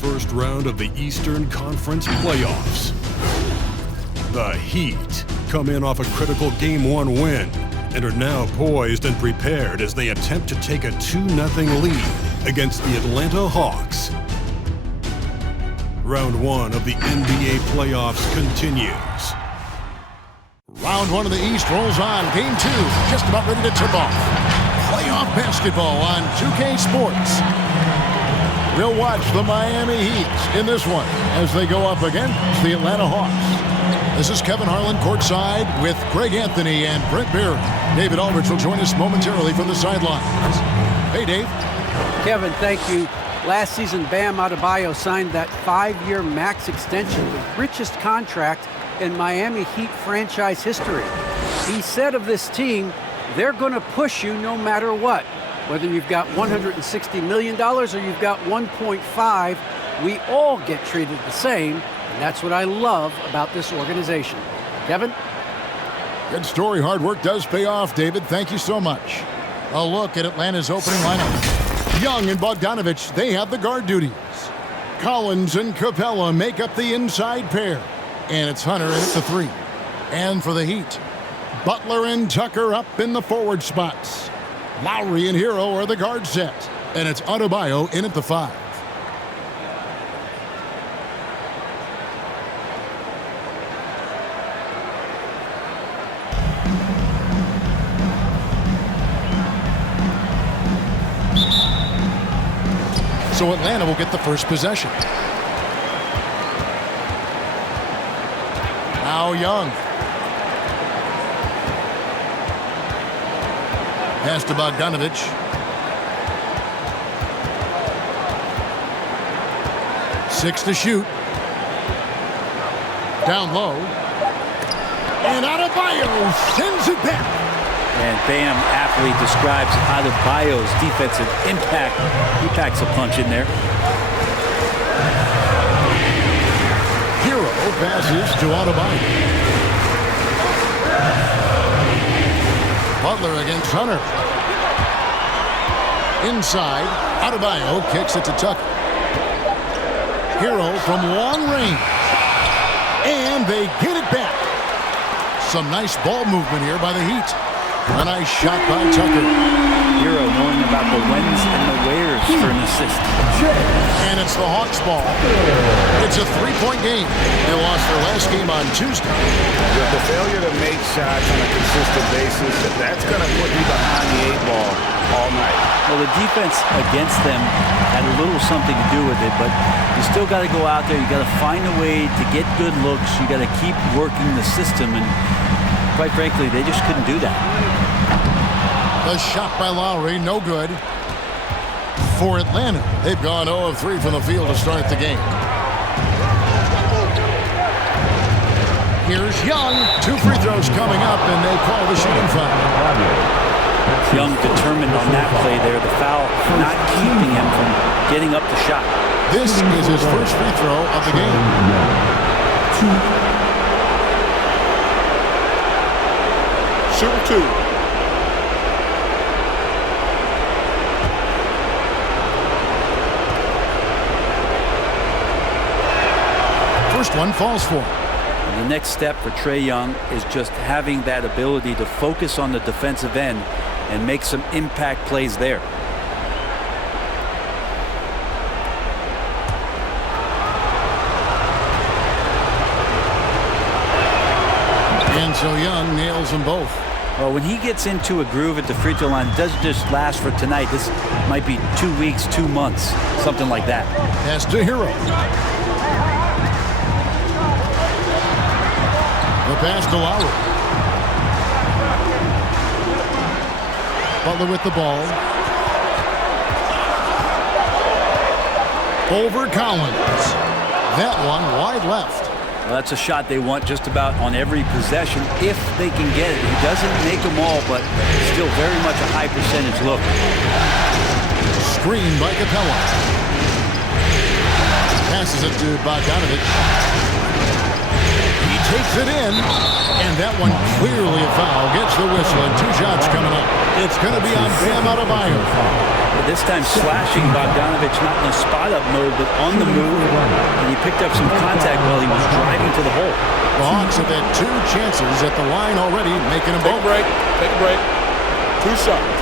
first round of the Eastern Conference playoffs. The Heat come in off a critical Game 1 win and are now poised and prepared as they attempt to take a 2-0 lead against the Atlanta Hawks. Round 1 of the NBA playoffs continues. Round 1 of the East rolls on. Game 2 just about ready to tip off. Playoff basketball on 2K Sports. We'll watch the Miami Heat in this one as they go up against the Atlanta Hawks. This is Kevin Harlan courtside with Greg Anthony and Brent Beard. David Aldridge will join us momentarily from the sidelines. Hey, Dave. Kevin, thank you. Last season, Bam Adebayo signed that 5-year max extension, the richest contract in Miami Heat franchise history. He said of this team, they're going to push you no matter what. Whether you've got $160 million or you've got 1.5, we all get treated the same, and that's what I love about this organization. Kevin? Good story. Hard work does pay off, David. Thank you so much. A look at Atlanta's opening lineup. Young and Bogdanovich, they have the guard duties. Collins and Capella make up the inside pair. And it's Hunter in at the 3. And for the Heat, Butler and Tucker up in the forward spots. Lowry and Hero are the guard set. And it's Adebayo in at the 5. So Atlanta will get the first possession. Now Young. Pass to Bogdanovich. Six to shoot. Down low. And Adebayo sends it back. And Bam aptly describes Adebayo's defensive impact. He packs a punch in there. Hero passes to Adebayo. Butler against Hunter. Inside, Adebayo kicks it to Tucker. Hero from long range. And they get it back. Some nice ball movement here by the Heat. A nice shot by Tucker. Hero knowing about the whens and the wheres for an assist. And it's the Hawks ball. It's a 3-point game. They lost their last game on Tuesday. With the failure to make shots on a consistent basis, that's going to put you behind the 8 ball all night. Well, the defense against them had a little something to do with it, but you still got to go out there. You got to find a way to get good looks. You got to keep working the system, and quite frankly, they just couldn't do that. The shot by Lowry, no good. For Atlanta, they've gone 0 of 3 from the field to start the game. Here's Young. 2 free throws coming up, and they call the shooting foul. Young determined on that play there. The foul not keeping him from getting up the shot. This is his first free throw of the game. 2-2. First one falls for him. The next step for Trae Young is just having that ability to focus on the defensive end and make some impact plays there. And so Young nails them both. Well, when he gets into a groove at the free throw line, it doesn't just last for tonight. This might be 2 weeks, 2 months, something like that. Pass to Hero. The pass to Lowry. Butler with the ball. Over Collins. That one wide left. Well, that's a shot they want just about on every possession if they can get it. He doesn't make them all, but still very much a high percentage look. Screen by Capella. Passes it to Bogdanovich. He takes it in, and that one clearly a foul. Gets the whistle, and 2 shots coming up. It's going to be on Bam Adebayo. This time slashing Bogdanovich, not in a spot-up mode, but on the move. And he picked up some contact while he was driving to the hole. The Hawks have had 2 chances at the line already, making them both. Take a break. 2 shots.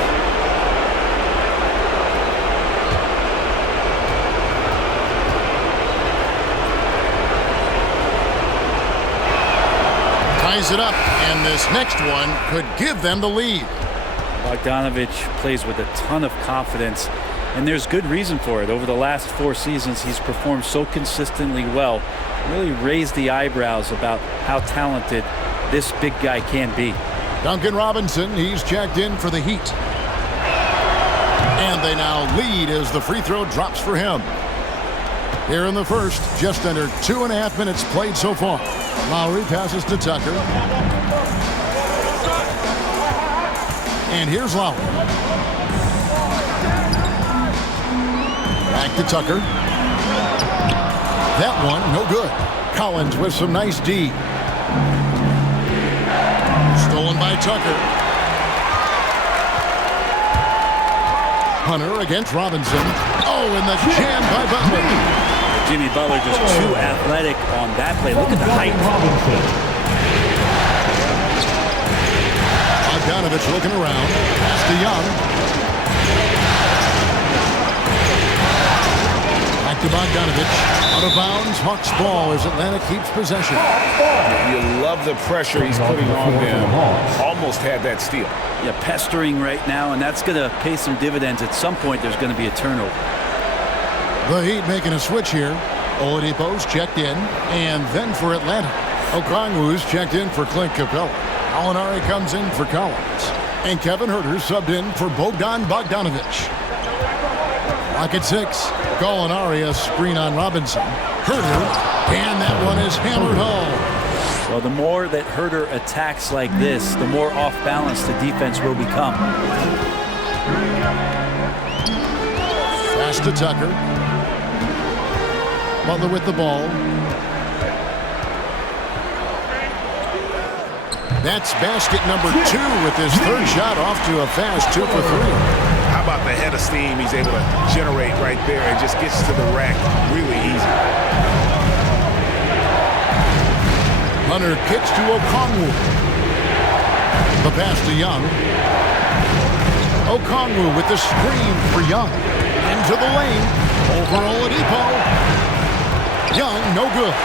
Ties it up, and this next one could give them the lead. Bogdanovich plays with a ton of confidence, and there's good reason for it. Over the last 4 seasons, he's performed so consistently well. Really raised the eyebrows about how talented this big guy can be. Duncan Robinson, he's checked in for the Heat. And they now lead as the free throw drops for him. Here in the first, just under 2.5 minutes played so far. Lowry passes to Tucker. And here's Lowry. Back to Tucker. That one, no good. Collins with some nice D. Stolen by Tucker. Hunter against Robinson. Oh, and the jam by Butler. Jimmy Butler just too athletic on that play. Look at the height. Bogdanovich looking around. Pass to Young. Back to Bogdanovich. Out of bounds. Hawks ball as Atlanta keeps possession. You love the pressure he's putting on them. Almost had that steal. Yeah, pestering right now, and that's going to pay some dividends. At some point, there's going to be a turnover. The Heat making a switch here. Oladipo's checked in. And then for Atlanta, Okongwu's checked in for Clint Capella. Alinari comes in for Collins. And Kevin Huerter subbed in for Bogdan Bogdanovich. Lock at 6. Gallinari a screen on Robinson. Huerter. And that one is hammered home. Well, the more that Huerter attacks like this, the more off balance the defense will become. Pass to Tucker. Butler with the ball. That's basket number 2 with his 3rd shot off to a fast 2 for 3. How about the head of steam he's able to generate right there and just gets to the rack really easy. Hunter kicks to Okongwu. The pass to Young. Okongwu with the screen for Young. Into the lane. Over Oladipo. Young, no good.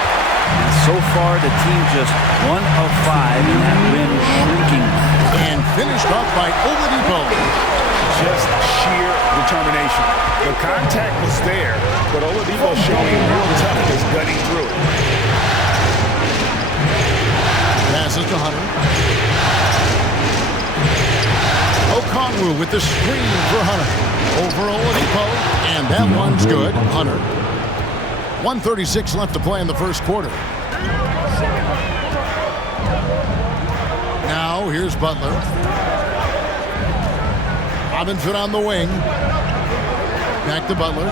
So far, the team just 1 of 5 and that rim shrinking. And finished off by Oladipo. Just sheer determination. The contact was there, but Oladipo showing real toughness gutting through it. Passes to Hunter. Okongwu with the screen for Hunter. Over Oladipo. And that one's good. Hunter. 1:36 left to play in the first quarter. Now, here's Butler. Robinson on the wing. Back to Butler.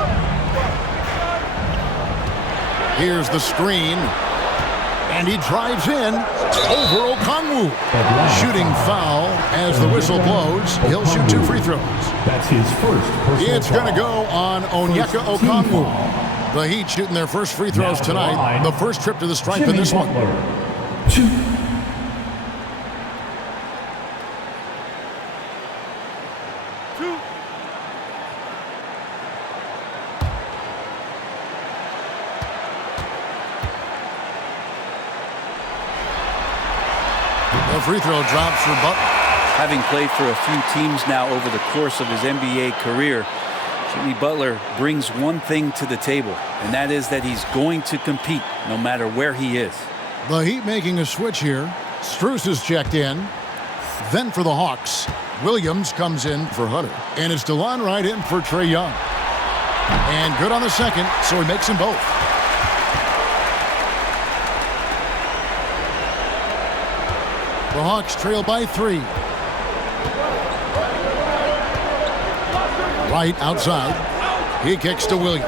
Here's the screen. And he drives in over Okongwu. Shooting foul as the whistle blows. He'll shoot 2 free throws. That's his first personal It's going to go on Onyeka Okongwu. The Heat shooting their first free throws tonight. The first trip to the stripe in this one. 2. The free throw drops for Butler. Having played for a few teams now over the course of his NBA career, Jimmy Butler brings one thing to the table, and that is that he's going to compete no matter where he is. The Heat making a switch here. Strus is checked in. Then for the Hawks, Williams comes in for Hunter. And it's DeLon Wright in for Trae Young. And good on the second, so he makes them both. The Hawks trail by 3. Wright outside. He kicks to Williams.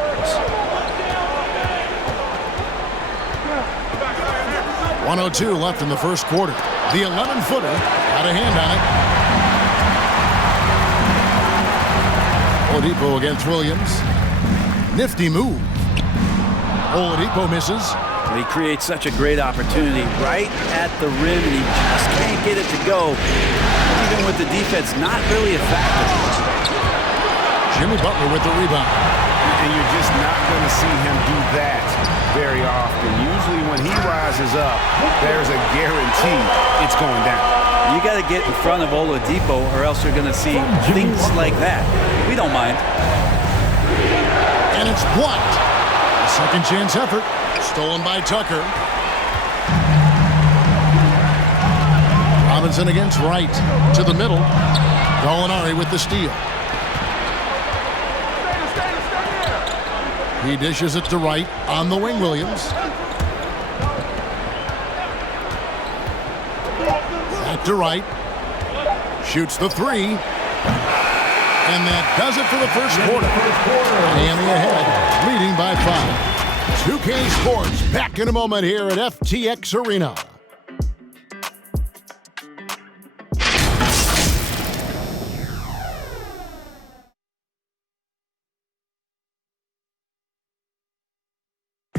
.102 left in the first quarter. The 11-footer got a hand on Oladipo against Williams. Nifty move. Oladipo misses. He creates such a great opportunity right at the rim, and he just can't get it to go. Even with the defense not really a factor. Jimmy Butler with the rebound. And you're just not going to see him do that very often. Usually when he rises up, there's a guarantee it's going down. You got to get in front of Oladipo, or else you're going to see things like that. We don't mind. And it's blocked. A second chance effort. Stolen by Tucker. Robinson against Wright. To the middle. Gallinari with the steal. He dishes it to Wright. On the wing, Williams. Back to Wright. Shoots the three. And that does it for the first quarter. Miami ahead, leading by 5. 2K Sports back in a moment here at FTX Arena.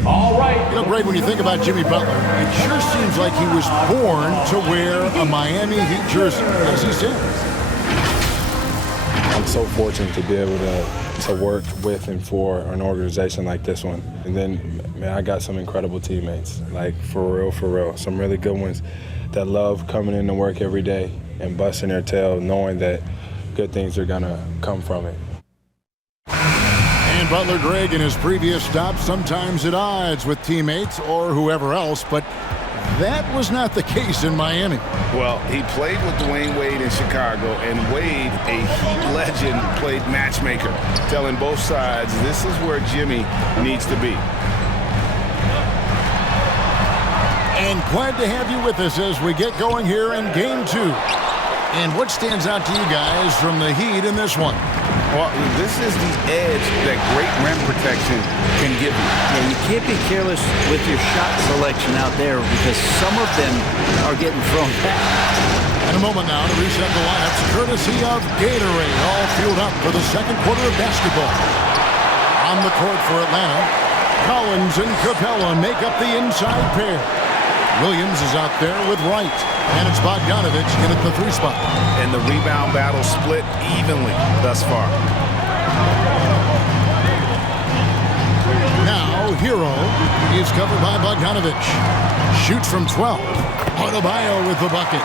All right. You know, Greg, when you think about Jimmy Butler, it sure seems like he was born to wear a Miami Heat jersey, as he says. I'm so fortunate to be able to work with and for an organization like this one. And then, man, I got some incredible teammates, like for real. Some really good ones that love coming in to work every day and busting their tail, knowing that good things are gonna come from it. And Butler, Greg, in his previous stops, sometimes at odds with teammates or whoever else, but that was not the case in Miami. Well, he played with Dwayne Wade in Chicago, and Wade, a Heat legend, played matchmaker, telling both sides this is where Jimmy needs to be. And glad to have you with us as we get going here in Game 2. And what stands out to you guys from the Heat in this one? Well, this is the edge that great rim protection can give you. Yeah, you can't be careless with your shot selection out there because some of them are getting thrown back. In a moment now to reset the lineups, courtesy of Gatorade, all fueled up for the second quarter of basketball. On the court for Atlanta, Collins and Capella make up the inside pair. Williams is out there with Wright, and it's Bogdanovich in at the 3 spot. And the rebound battle split evenly thus far. Now, Hero is covered by Bogdanovich. Shoots from 12. Adebayo with the bucket.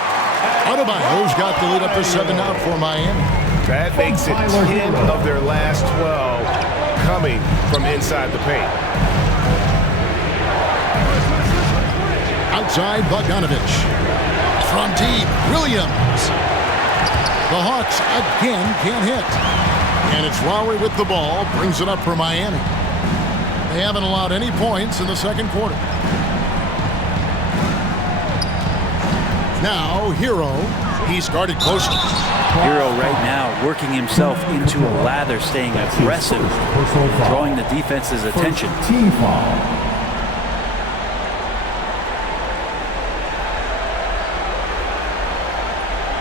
Adebayo's got the lead up to 7 now for Miami. That makes it 10 of their last 12 coming from inside the paint. Outside, Bogdanovich. From deep, Williams. The Hawks again can't hit. And it's Lowry with the ball, brings it up for Miami. They haven't allowed any points in the second quarter. Now, Hero. He's guarded closely. Hero right now working himself into a lather, staying aggressive, drawing the defense's attention. Team foul.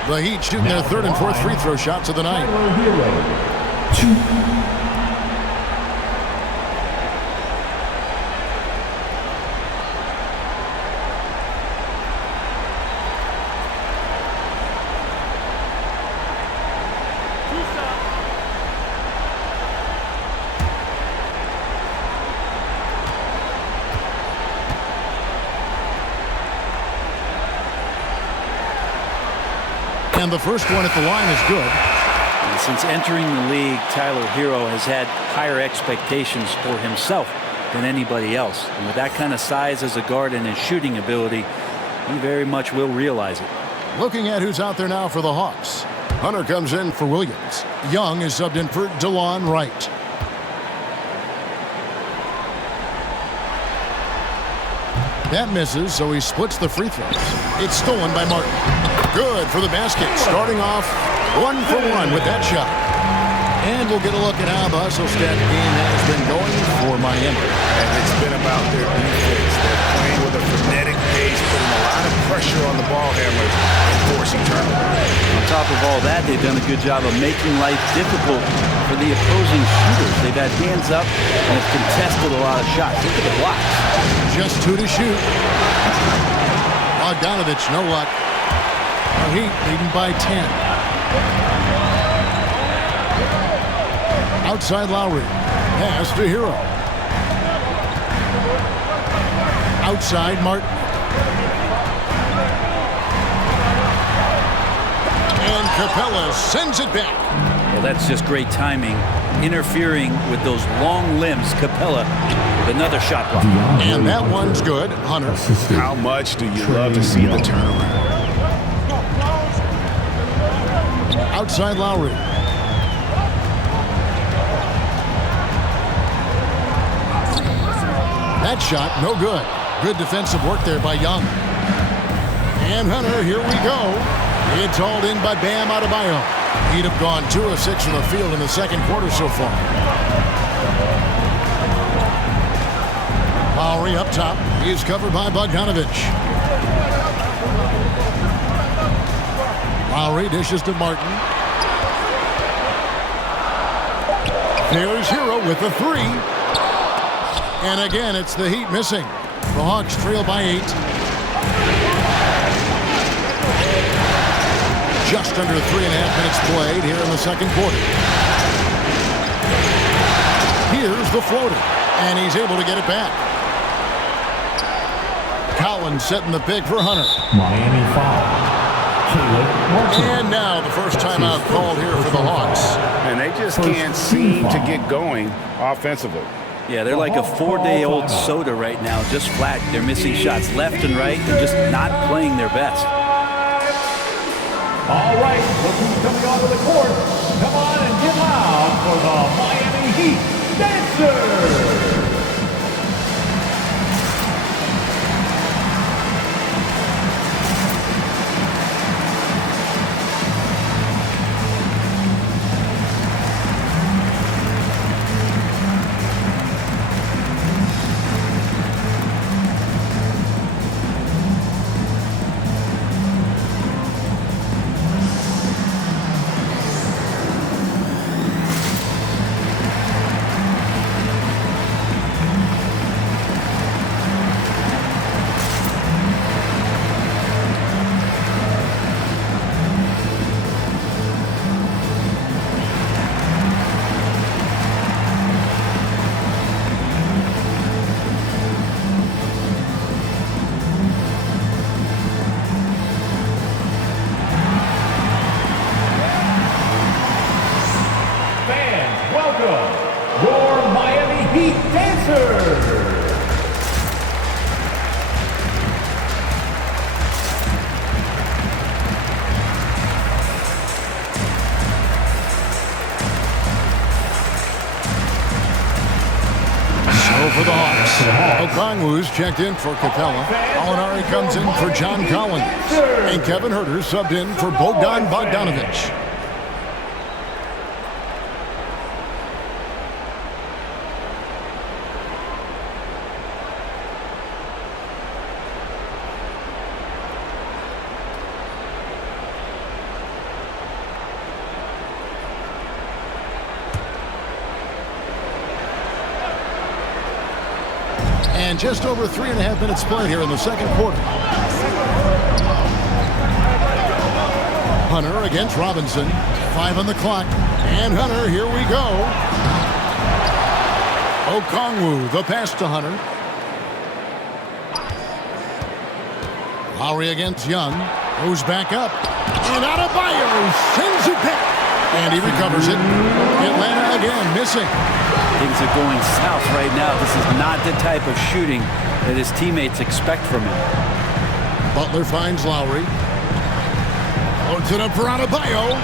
The Heat shooting their third and fourth free throw shots of the night. And the first one at the line is good. And since entering the league, Tyler Hero has had higher expectations for himself than anybody else. And with that kind of size as a guard and his shooting ability, he very much will realize it. Looking at who's out there now for the Hawks. Hunter comes in for Williams. Young is subbed in for DeLon Wright. That misses, so he splits the free throws. It's stolen by Martin. Good for the basket. Starting off 1 for 1 with that shot. And we'll get a look at how the hustle stat game has been going for Miami. And it's been about their defense. They're playing with a frenetic pace, putting a lot of pressure on the ball handlers and forcing turnovers. On top of all that, they've done a good job of making life difficult for the opposing shooters. They've had hands up and have contested a lot of shots. Look at the blocks. Just 2 to shoot. Bogdanovich, no luck. The Heat leading by 10. Outside Lowry. Pass to Hero. Outside Martin. And Capella sends it back. Well, that's just great timing. Interfering with those long limbs. Capella with another shot block. And that one's good. Hunter. How much do you love to see the turnaround? Outside Lowry. That shot, no good. Good defensive work there by Young. And Hunter, here we go. It's hauled in by Bam Adebayo. He'd have gone 2 of 6 from the field in the second quarter so far. Lowry up top. He's covered by Bogdanovich. Lowry dishes to Martin. There's Hero with the 3. And again, it's the Heat missing. The Hawks trail by 8. Just under 3.5 minutes played here in the second quarter. Here's the floater, and he's able to get it back. Collins setting the pick for Hunter. Miami foul. And now the first timeout called here for the Hawks. And they just can't seem to get going offensively. Yeah, they're like a 4-day-old soda right now, just flat. They're missing shots left and right. They're just not playing their best. All right, look who's coming onto the court. Come on and get loud for the Miami Heat Dancers. For the Hawks. Okongwu's checked in for Capella. Molinari comes in for John Collins. And Kevin Huerter subbed in for Bogdan Bogdanovich. And just over 3.5 minutes played here in the second quarter. Hunter against Robinson. 5 on the clock. And Hunter, here we go. Okongwu, the pass to Hunter. Lowry against Young. Goes back up. And Adebayo sends it back. And he recovers it. Atlanta again missing. Things are going south right now. This is not the type of shooting that his teammates expect from him. Butler finds Lowry. Loads it up for Adebayo.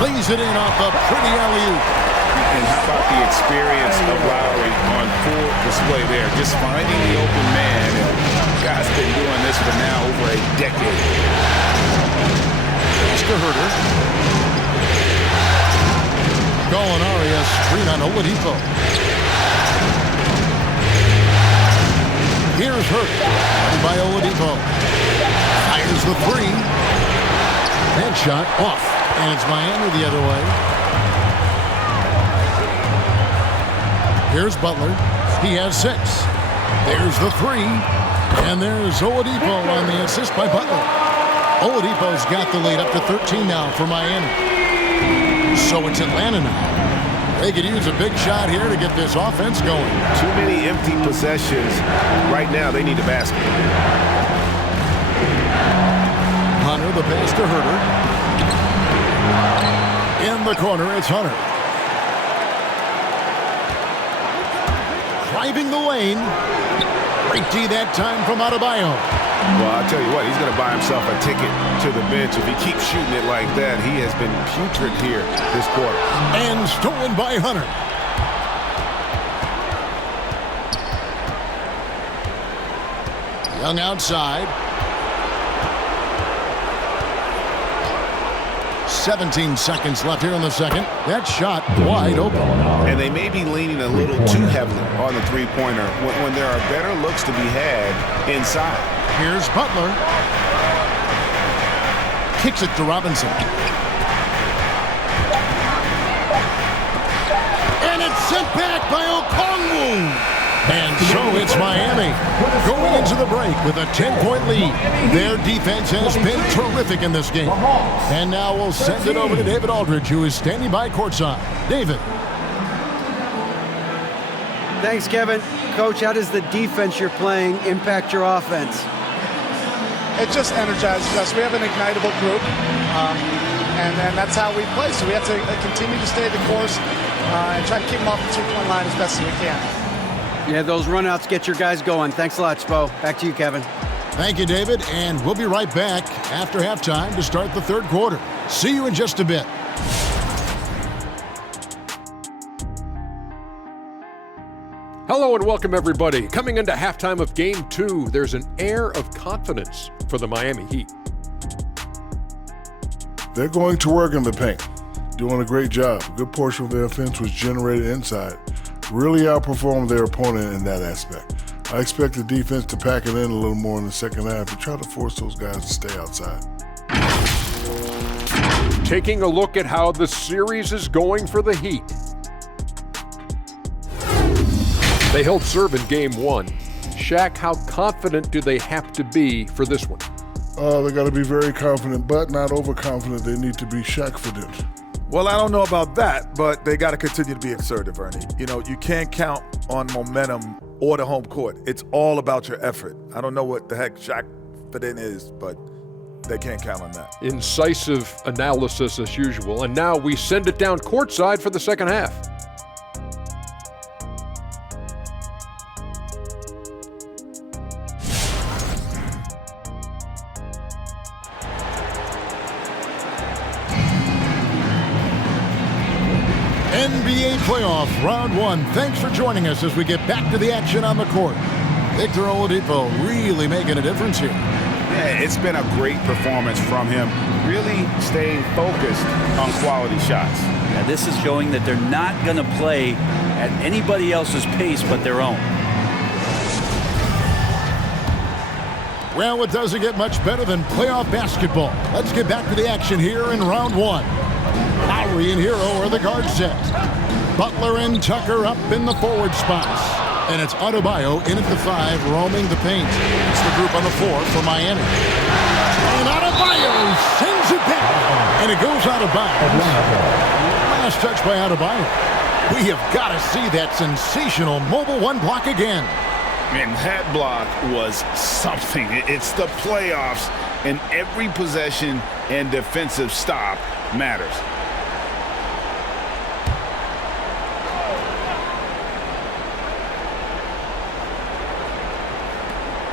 Lays it in off a pretty alley-oop. And how about the experience of Lowry on full display there? Just finding the open man. And guy's been doing this for now over a decade. Mr. Huerter. Gallinari a screen on Oladipo. Here's Hurt by Oladipo. Fires the three. That shot off. And it's Miami the other way. Here's Butler. He has 6. There's the three. And there's Oladipo on the assist by Butler. Oladipo's got the lead up to 13 now for Miami. So it's Atlanta now. They could use a big shot here to get this offense going. Too many empty possessions. Right now, they need a basket. Hunter, the pass to Herter. In the corner, it's Hunter. Driving the lane. Great D that time from Adebayo. Well, I'll tell you what, he's going to buy himself a ticket to the bench. If he keeps shooting it like that, he has been putrid here this quarter. And stolen by Hunter. Young outside. 17 seconds left here in the second. That shot wide open. And they may be leaning a little too heavily on the three-pointer when there are better looks to be had inside. Here's Butler. Kicks it to Robinson. And it's sent back by Okongwu. And so it's Miami going into the break with a 10-point lead. Their defense has been terrific in this game. And now we'll send it over to David Aldridge, who is standing by courtside. David. Thanks, Kevin. Coach, how does the defense you're playing impact your offense? It just energizes us. We have an ignitable group, and that's how we play. So we have to continue to stay the course and try to keep them off the two-point line as best as we can. Yeah, those runouts get your guys going. Thanks a lot, Spo. Back to you, Kevin. Thank you, David. And we'll be right back after halftime to start the third quarter. See you in just a bit. Hello and welcome, everybody. Coming into halftime of Game 2, there's an air of confidence for the Miami Heat. They're going to work in the paint, doing a great job. A good portion of their offense was generated inside. Really outperformed their opponent in that aspect. I expect the defense to pack it in a little more in the second half to try to force those guys to stay outside. Taking a look at how the series is going for the Heat. They held serve in Game 1. Shaq, how confident do they have to be for this one? They got to be very confident, but not overconfident. They need to be Shaq-fident. Well, I don't know about that, but they got to continue to be assertive, Ernie. You know, you can't count on momentum or the home court. It's all about your effort. I don't know what the heck Shaq-fident is, but they can't count on that. Incisive analysis as usual. And now we send it down courtside for the second half. NBA playoff round 1. Thanks for joining us as we get back to the action on the court. Victor Oladipo really making a difference here. Yeah, it's been a great performance from him, really staying focused on quality shots. Yeah, this is showing that they're not going to play at anybody else's pace but their own. Well, it doesn't get much better than playoff basketball. Let's get back to the action here in round 1. Lowry and Hero are the guard set. Butler and Tucker up in the forward spots. And it's Adebayo in at the 5, roaming the paint. It's the group on the 4 for Miami. And Adebayo sends it back. And it goes out of bounds. Last touch by Adebayo. We have got to see that sensational mobile 1 block again. And that block was something. It's the playoffs, and every possession and defensive stop matters.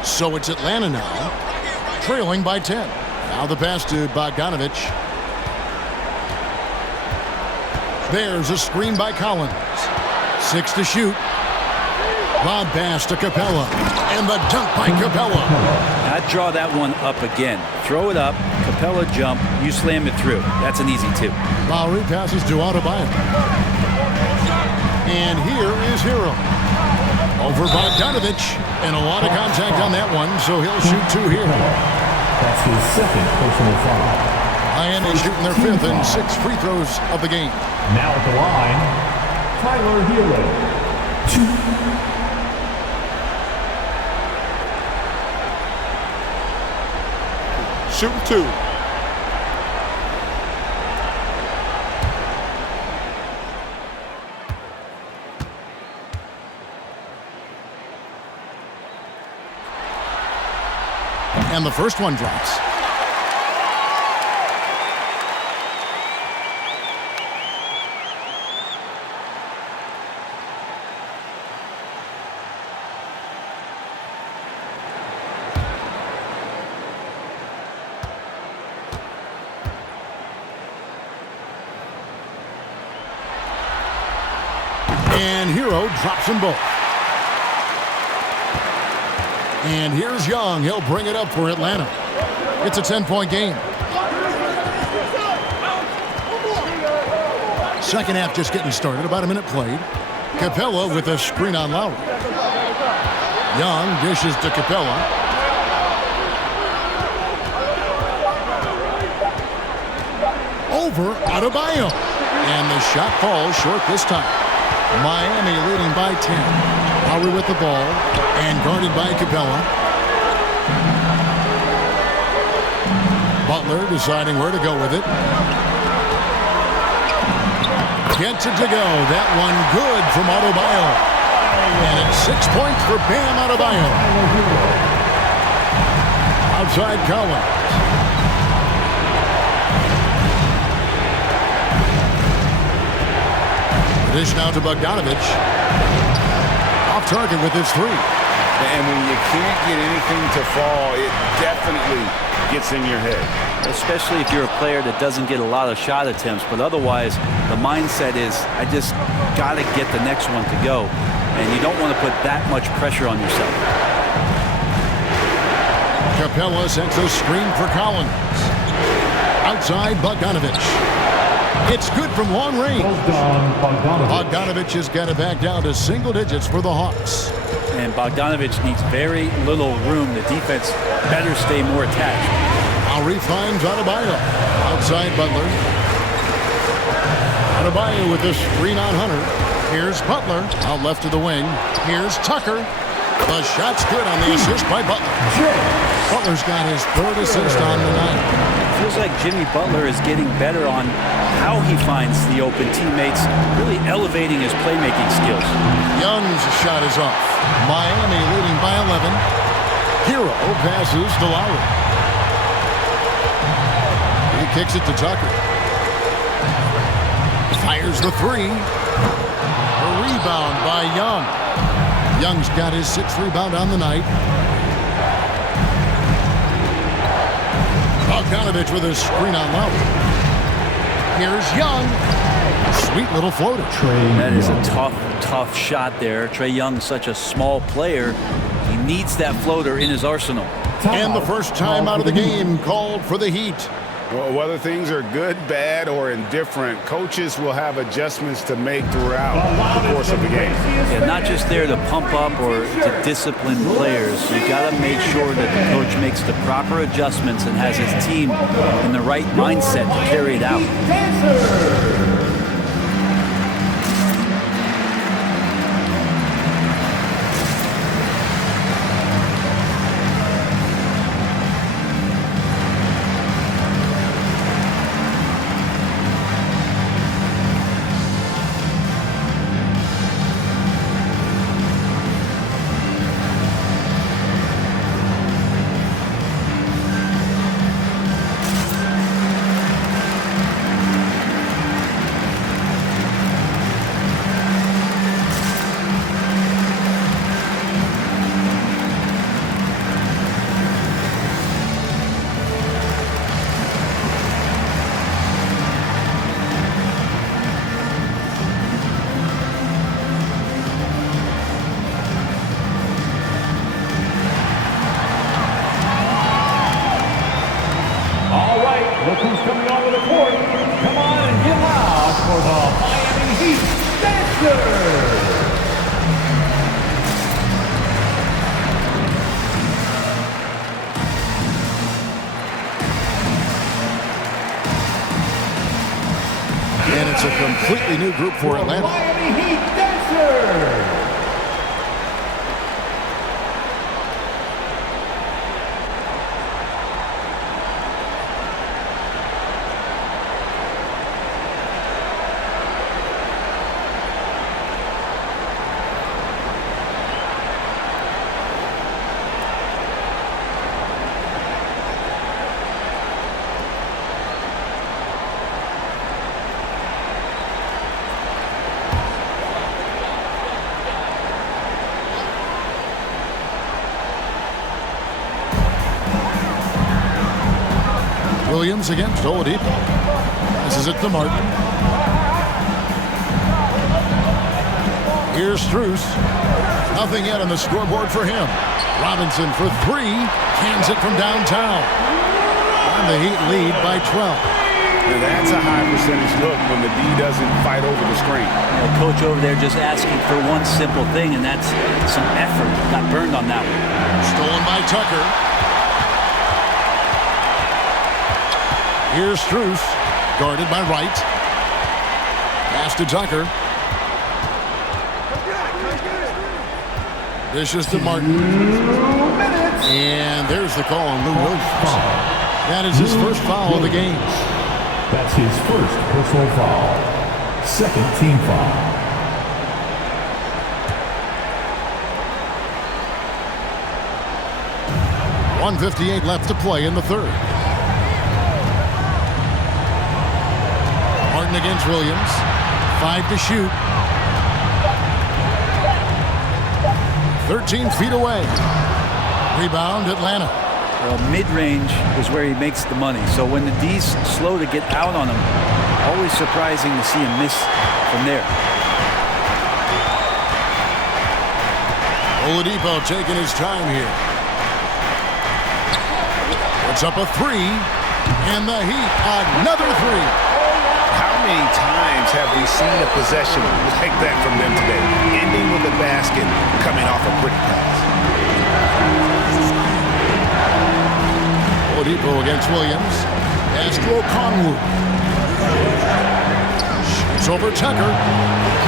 So it's Atlanta now, trailing by 10. Now the pass to Bogdanovich. There's a screen by Collins. 6 to shoot. Lob pass to Capella. And the dunk by Capella. I'd draw that one up again. Throw it up, Capella jump, you slam it through. That's an easy 2. Lowry passes to Adebayo. And here is Hero. Over Bogdanovich. And a lot of contact on that one, so he'll shoot 2 here. That's his second personal foul. Miami shooting their 5th and 6th free throws of the game. Now at the line, Tyler Hero. 2. Shooting 2. And the first one drops. And Hero drops them both. And here's Young. He'll bring it up for Atlanta. It's a 10-point game. Second half just getting started. About a minute played. Capella with a screen on Lowry. Young dishes to Capella. Over Adebayo. And the shot falls short this time. Miami leading by 10. Lowry with the ball and guarded by Capella. Butler deciding where to go with it. Gets it to go. That one good from Adebayo. And it's 6 points for Bam Adebayo. Outside Collins. Dish now to Bogdanovich. Off target with his 3. And when you can't get anything to fall, it definitely gets in your head. Especially if you're a player that doesn't get a lot of shot attempts, but otherwise the mindset is, I just got to get the next one to go. And you don't want to put that much pressure on yourself. Capella sends a screen for Collins. Outside Bogdanovich. It's good from long range. Bogdanovich has got it back down to single digits for the Hawks. And Bogdanovich needs very little room. The defense better stay more attached. Lowry finds Adebayo. Outside Butler. Adebayo with this screen on Hunter. Here's Butler. Out left to the wing. Here's Tucker. The shot's good on the assist by Butler. Butler's got his 3rd assist on the night. Feels like Jimmy Butler is getting better on how he finds the open teammates, really elevating his playmaking skills. Young's shot is off. Miami leading by 11. Hero passes to Lowry. He kicks it to Tucker. Fires the 3. A rebound by Young. Young's got his 6th rebound on the night. Bogdanovich with a screen on Lowry. Here's Young. Sweet little floater. That is a tough shot there. Trae Young, such a small player. He needs that floater in his arsenal. And the first time out of the game called for the Heat. Well, whether things are good, bad, or indifferent, coaches will have adjustments to make throughout the course of the game. Yeah, not just there to pump up or to discipline players. You got to make sure that the coach makes the proper adjustments and has his team in the right mindset to carry it out. Look who's coming onto the court. Come on and get loud for the Miami Heat Dancers. completely new group for Atlanta. Miami Heat dancers. Williams against Oladipo. This is it to Martin. Here's Strus. Nothing yet on the scoreboard for him. Robinson for three. Cans it from downtown. And the Heat lead by 12. Now that's a high percentage look when the D doesn't fight over the screen. The coach over there just asking for one simple thing, and that's some effort. Got burned on that one. Stolen by Tucker. Here's Strus, guarded by Wright. Pass to Tucker. Dishes to Martin. And there's the call on Lou Williams. That is his first foul of the game. That's his first personal foul. Second team foul. .158 left to play in the third. Martin against Williams. 5 to shoot. 13 feet away. Rebound, Atlanta. Well, mid-range is where he makes the money. So when the D's slow to get out on him, always surprising to see him miss from there. Oladipo taking his time here. Puts up a three. And the Heat, another three. How many times have we seen a possession like that from them today? Ending with a basket, coming off a pretty pass. Oladipo against Williams. Pass to Okongwu. Shoots over Tucker.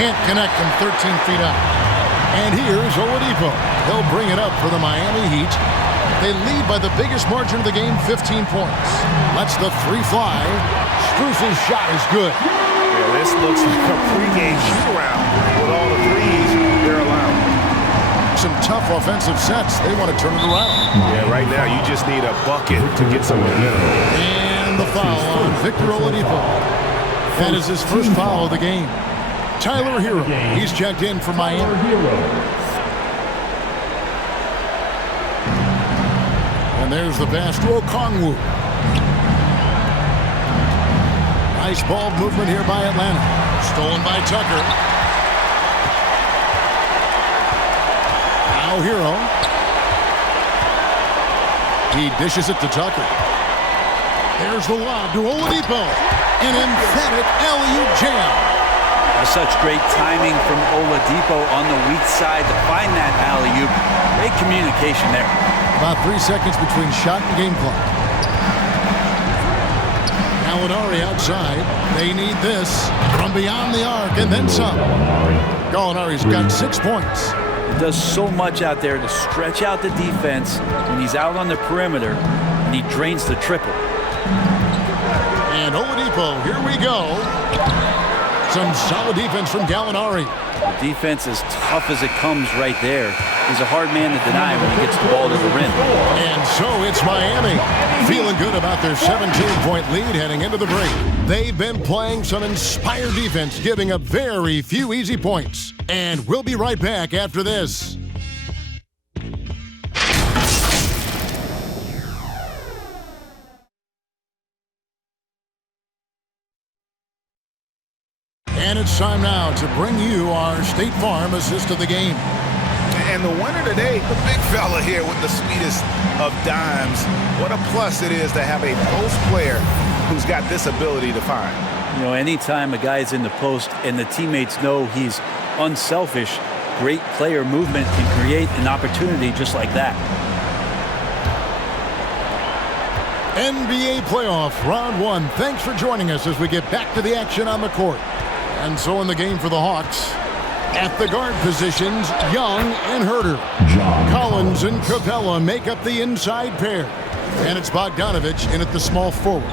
Can't connect from 13 feet out. And here's Oladipo. He'll bring it up for the Miami Heat. They lead by the biggest margin of the game, 15 points. Lets the three fly. Strus's shot is good. Yeah, this looks like a pregame shoot-around with all the threes they're allowing. Some tough offensive sets. They want to turn it around. Yeah, right now you just need a bucket to get some momentum. And the foul on Victor Oladipo. That is his first foul of the game. Tyler Hero. He's checked in for Miami. And there's the pass to Okongwu. Nice ball movement here by Atlanta. Stolen by Tucker. Now Hero. He dishes it to Tucker. There's the lob to Oladipo. An emphatic alley-oop jam. Such great timing from Oladipo on the weak side to find that alley-oop. Great communication there. About 3 seconds between shot and game clock. Gallinari outside. They need this from beyond the arc and then some. Gallinari's got 6 points. He does so much out there to stretch out the defense when he's out on the perimeter, and he drains the triple. And Oladipo, here we go. Some solid defense from Gallinari. The defense is tough as it comes right there. He's a hard man to deny when he gets the ball to the rim. And so it's Miami feeling good about their 17-point lead heading into the break. They've been playing some inspired defense, giving up very few easy points. And we'll be right back after this. And it's time now to bring you our State Farm assist of the game. And the winner today, the big fella here with the sweetest of dimes. What a plus it is to have a post player who's got this ability to find. You know, anytime a guy's in the post and the teammates know he's unselfish, great player movement can create an opportunity just like that. NBA playoff round 1. Thanks for joining us as we get back to the action on the court. And so in the game for the Hawks, at the guard positions, Young and Herter. Collins and Capella make up the inside pair. And it's Bogdanovich in at the small forward.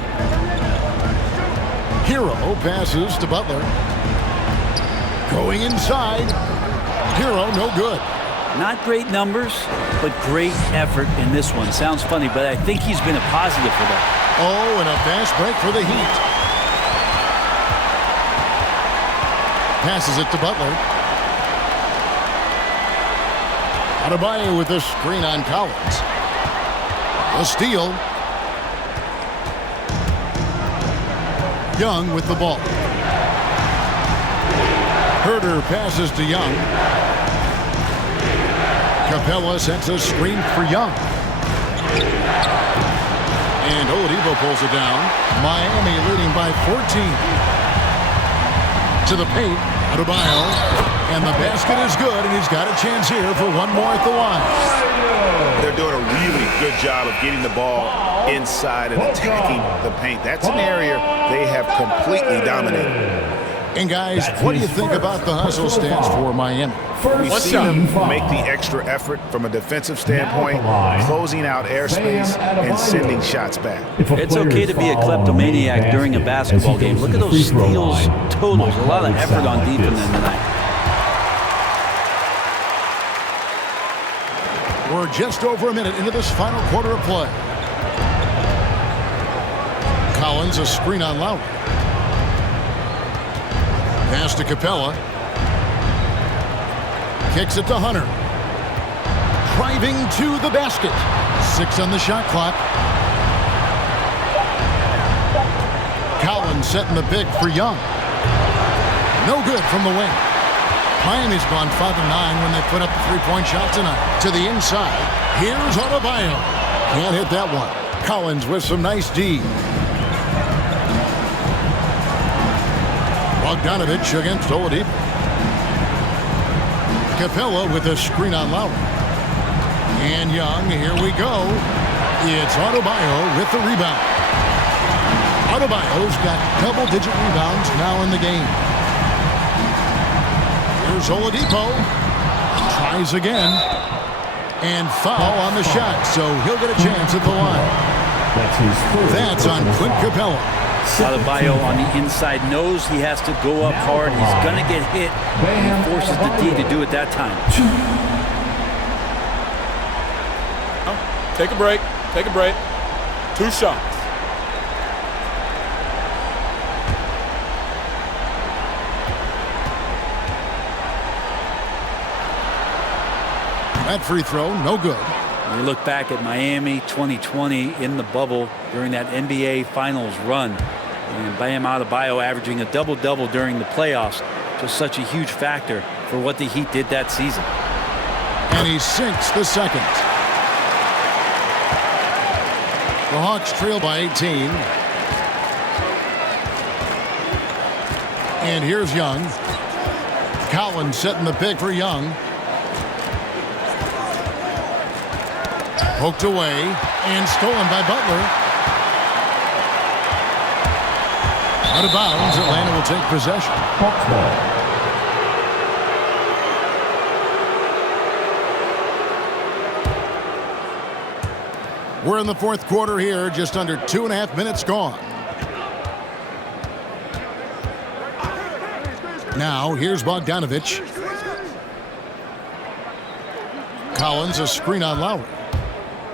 Hero passes to Butler. Going inside. Hero no good. Not great numbers, but great effort in this one. Sounds funny, but I think he's been a positive for them. Oh, and a fast break for the Heat. Passes it to Butler. Adebayo with a screen on Collins. A steal. Young with the ball. Herter passes to Young. Capella sets a screen for Young. And Oladipo pulls it down. Miami leading by 14. To the paint. Adebayo. And the basket is good, and he's got a chance here for one more at the line. They're doing a really good job of getting the ball inside and attacking the paint. That's an area they have completely dominated. And guys, what do you think about the hustle stance for Miami? We've seen them make the extra effort from a defensive standpoint, closing out airspace and sending shots back. It's okay to be a kleptomaniac during a basketball game. Look at those steals totals. A lot of effort on defense tonight. We're just over a minute into this final quarter of play. Collins, a screen on Lowry. Pass to Capella. Kicks it to Hunter. Driving to the basket. 6 on the shot clock. Collins setting the big for Young. No good from the wing. Miami's gone 5 of 9 when they put up the three-point shot tonight. To the inside. Here's Adebayo. Can't hit that one. Collins with some nice D. Bogdanovich against Oladipo. Capella with a screen on Lowry. And Young, here we go. It's Adebayo with the rebound. Adebayo's got double-digit rebounds now in the game. Here's Oladipo. Tries again. And foul on the shot, so he'll get a chance at the line. That's on Clint Capella. Adebayo on the inside knows he has to go up hard. He's going to get hit. He forces the D to do it that time. Take a break. Take a break. 2 shots. That free throw, no good. We look back at Miami 2020 in the bubble during that NBA Finals run. And Bam Adebayo averaging a double-double during the playoffs. Just such a huge factor for what the Heat did that season. And he sinks the second. The Hawks trail by 18. And here's Young. Collins setting the pick for Young. Poked away and stolen by Butler. Out of bounds, Atlanta will take possession. We're in the fourth quarter here, just under 2.5 minutes gone. Now, here's Bogdanovich. Collins, a screen on Lowry.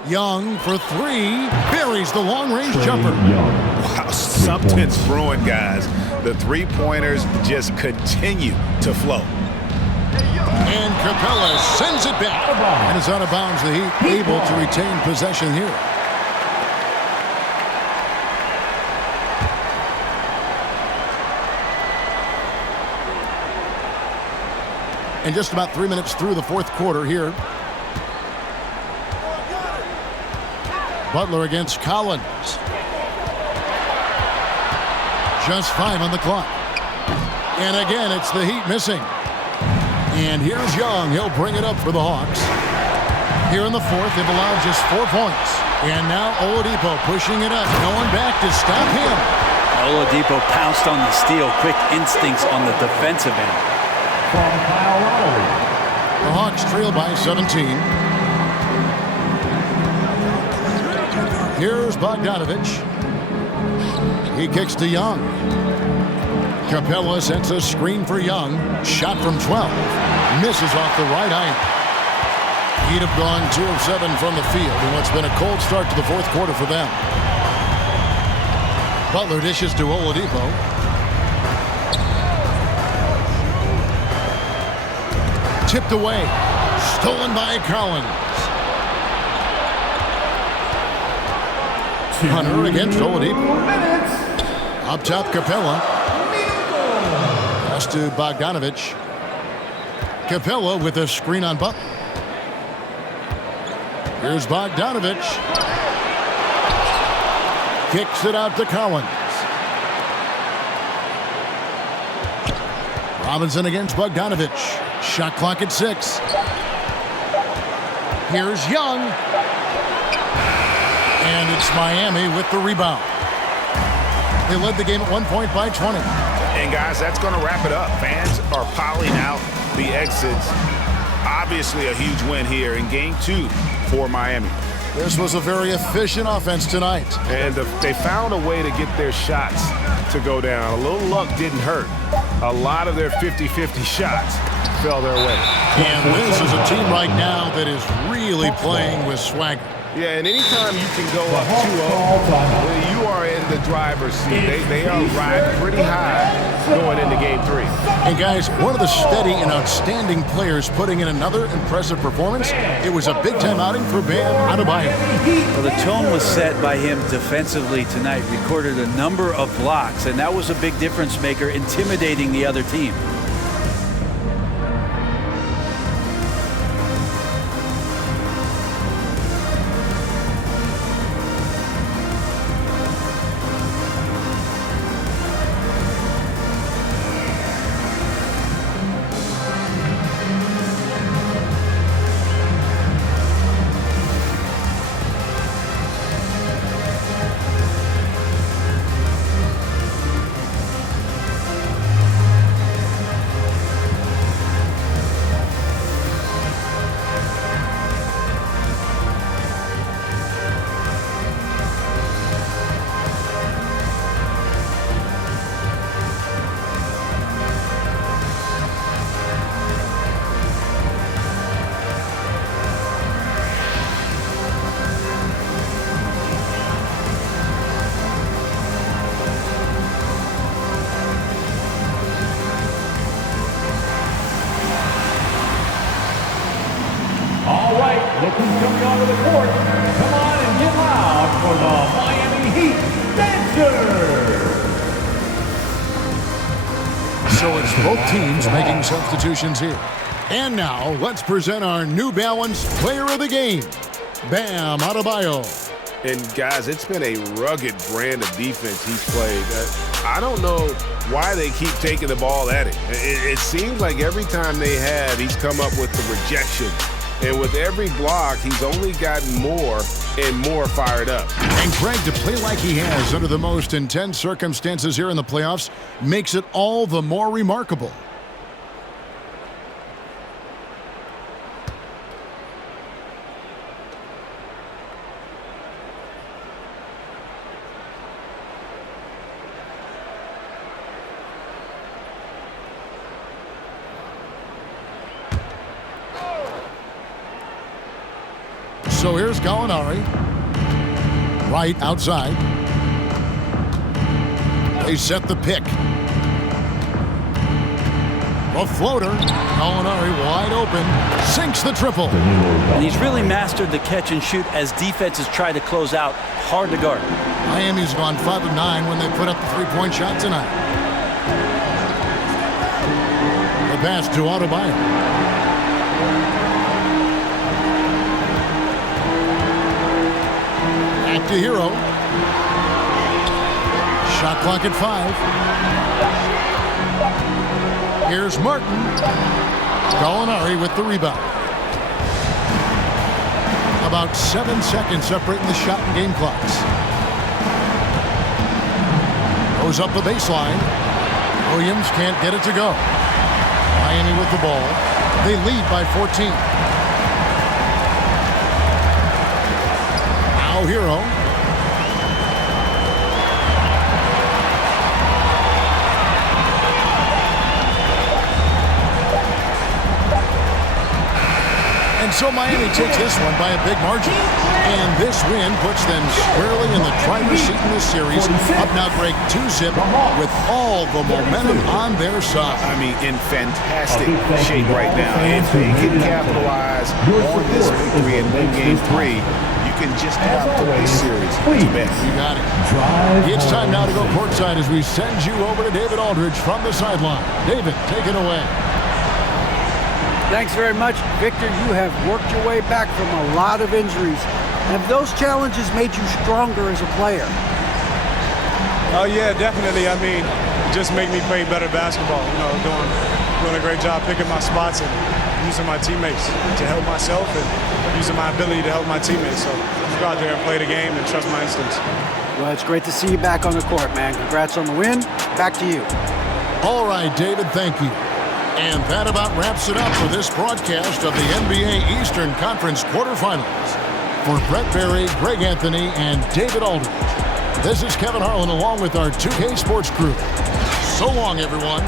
Young for 3, buries the long-range jumper. Wow, something's brewing, guys. The three-pointers just continue to flow. And Capella sends it back. And it's out of bounds. The Heat able to retain possession here. And just about 3 minutes through the fourth quarter here. Butler against Collins. Just 5 on the clock. And again, it's the Heat missing. And here's Young. He'll bring it up for the Hawks. Here in the fourth, they've allowed just 4 points. And now Oladipo pushing it up. No one back to stop him. Oladipo pounced on the steal. Quick instincts on the defensive end. From Kyle Lowry. The Hawks trail by 17. Here's Bogdanovich. He kicks to Young. Capella sends a screen for Young. Shot from 12. Misses off the right eye. He'd have gone 2 of 7 from the field in what's been a cold start to the fourth quarter for them. Butler dishes to Oladipo. Tipped away. Stolen by Collins. Hunter against Oladipo. Up top, Capella. Pass to Bogdanovich. Capella with a screen on Butler. Here's Bogdanovich. Kicks it out to Collins. Robinson against Bogdanovich. Shot clock at 6. Here's Young. And it's Miami with the rebound. They led the game at 1 point by 20. And guys, that's going to wrap it up. Fans are piling out the exits. Obviously a huge win here in game 2 for Miami. This was a very efficient offense tonight. And they found a way to get their shots to go down. A little luck didn't hurt. A lot of their 50-50 shots fell their way. And this is a team right now that is really playing with swagger. Yeah, and anytime you can go up 2-0, when you are in the driver's seat, they are riding pretty high going into game 3. And guys, one of the steady and outstanding players putting in another impressive performance. It was a big-time outing for Bam Adebayo. Well, the tone was set by him defensively tonight. Recorded a number of blocks, and that was a big difference maker, intimidating the other team. All right, look who's coming onto the court. Come on and get loud for the Miami Heat Dancers. So it's both teams making substitutions here. And now, let's present our New Balance Player of the Game, Bam Adebayo. And guys, it's been a rugged brand of defense he's played. I don't know why they keep taking the ball at him. It seems like every time they have, he's come up with the rejection. And with every block, he's only gotten more and more fired up. And Greg, to play like he has under the most intense circumstances here in the playoffs makes it all the more remarkable. So here's Gallinari. Right outside. They set the pick. A floater. Gallinari wide open. Sinks the triple. And he's really mastered the catch and shoot as defenses try to close out. Hard to guard. Miami's gone 5 of 9 when they put up the three-point shot tonight. The pass to Adebayo. Back to Hero. Shot clock at 5. Here's Martin. Gallinari with the rebound. About 7 seconds separating the shot and game clocks. Goes up the baseline. Williams can't get it to go. Miami with the ball. They lead by 14. Now Hero. And so Miami takes this one by a big margin. And this win puts them squarely in the driver's seat in this series. Up now, Greg, 2-zip with all the momentum on their side. I mean, in fantastic shape right now. If they can capitalize on this victory and win game 3, you can just about put this series to bed. You got it. It's time now to go courtside as we send you over to David Aldridge from the sideline. David, take it away. Thanks very much, Victor. You have worked your way back from a lot of injuries. Have those challenges made you stronger as a player? Oh, yeah, definitely. I mean, just make me play better basketball. You know, doing a great job picking my spots and using my teammates to help myself and using my ability to help my teammates. So just go out there and play the game and trust my instincts. Well, it's great to see you back on the court, man. Congrats on the win. Back to you. All right, David, thank you. And that about wraps it up for this broadcast of the NBA Eastern Conference quarterfinals. For Brett Berry, Greg Anthony, and David Aldridge, this is Kevin Harlan along with our 2K Sports crew. So long, everyone.